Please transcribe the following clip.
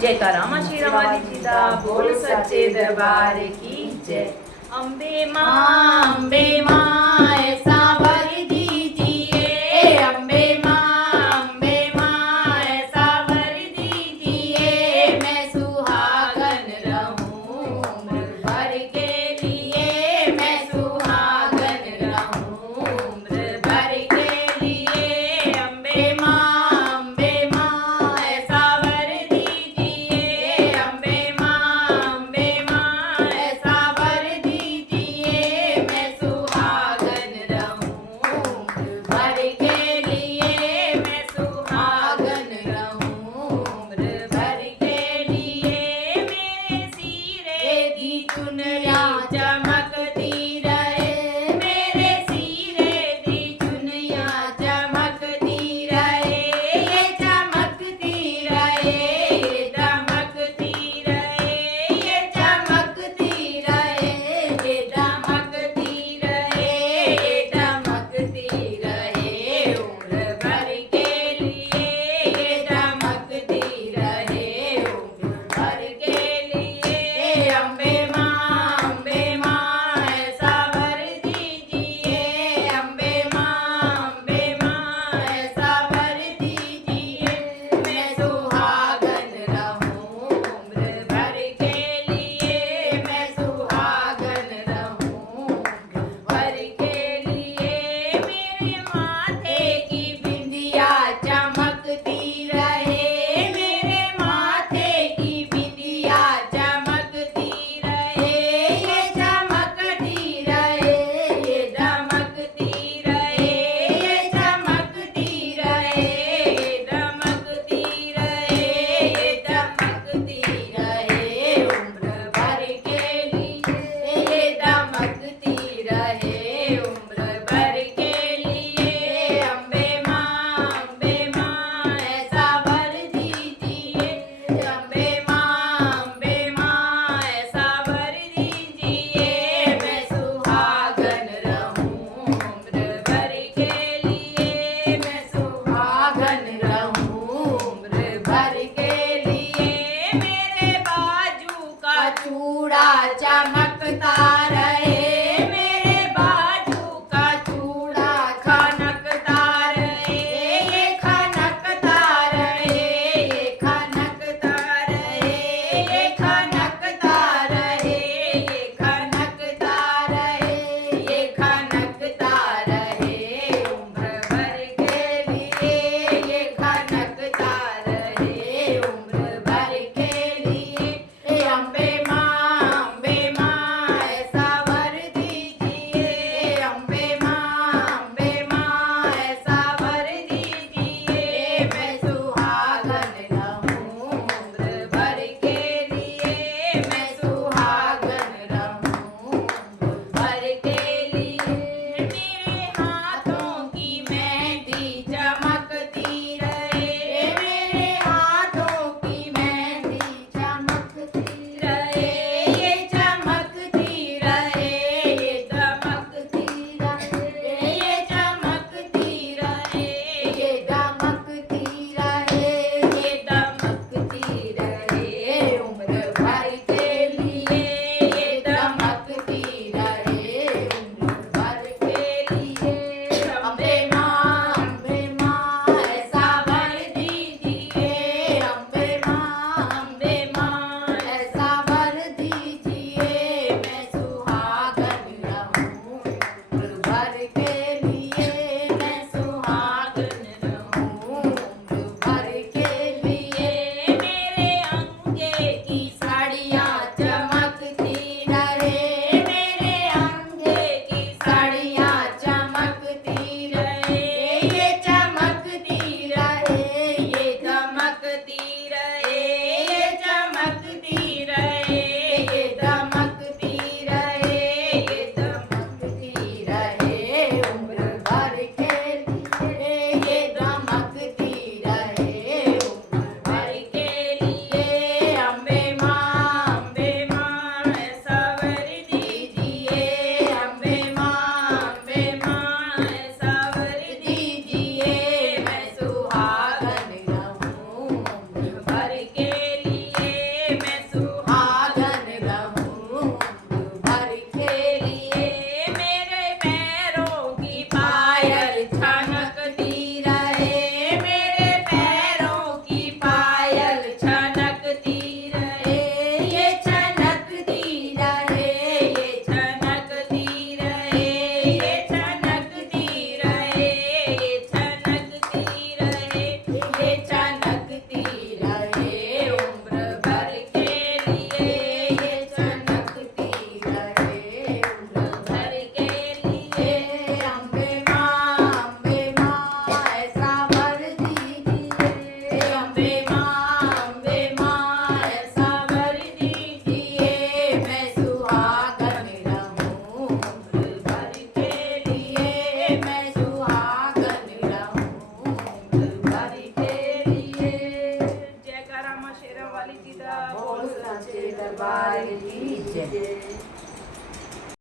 जयकारा माँ श्री रामाली सीता बोल सच्चे दरबार की जय। अम्बे माँ ऐसा वर दीजिए, अम्बे माँ ऐसा वर दीजिए, मैं सुहागन रहूं उम्र भर के लिए, मैं सुहागन रहूं उम्र भर के लिए। अम्बे माँ ऐसा वर दीजिए, अम्बे माँ ऐसा वर दीजिए, मैं सुहागन रहूं उम्र भर के लिए, मैं सुहागन रहूं उम्र भर के लिए। मेरे सिरे की चुनरिया चमकती रहे, मेरे सिरे की चुनरिया चमकती रहे, ये चमकती रहे, ये चमकती रहे, ये चमकती रहे, ये चमकती रहे, ये चमकती रहे उम्र भर के लिए, ये चमकती रहे उम्र भर के लिए। अम्बे माँ ऐसा वर दीजिए, अम्बे माँ ऐसा वर दीजिए, मैं सुहागन रहूं उम्र भर के लिए, मैं सुहागन रहूं उम्र भर के लिए। मेरे माथे की बिंदिया चमकती रहे, मेरे माथे की बिंदिया चमकती रहे, ये चमकती रहे, ये चमकती रहे, ये चमकती रहे, ये चमकती रहे, ये चमकती रहे उम्र भर के लिए, ये चमकती रहे उम्र भर के लिए। अम्बे माँ ऐसा वर दीजिए, अम्बे माँ ऐसा वर दीजिए, मैं सुहागन रहूं उम्र भर के लिए, मैं सुहागन रहूं उम्र भर के लिए। मेरे बाजू का चूड़ा चमकता रहे, मेरे बाजू का चूड़ा खनकता रहे, ये खनकता रहे, ये खनकता रहे, ये खनकता रहे, ये खनकता रहे, ये खनकता रहे उम्र भर के लिए, ये खनकता रहे उम्र भर के लिए। अम्बे माँ ऐसा ਸ਼ੇਰਾਂ ਵਾਲੀ ਜੀ ਦਾ ਬੋਲ ਸੱਚੇ ਦਰਬਾਰ ਕੀ ਜੈ।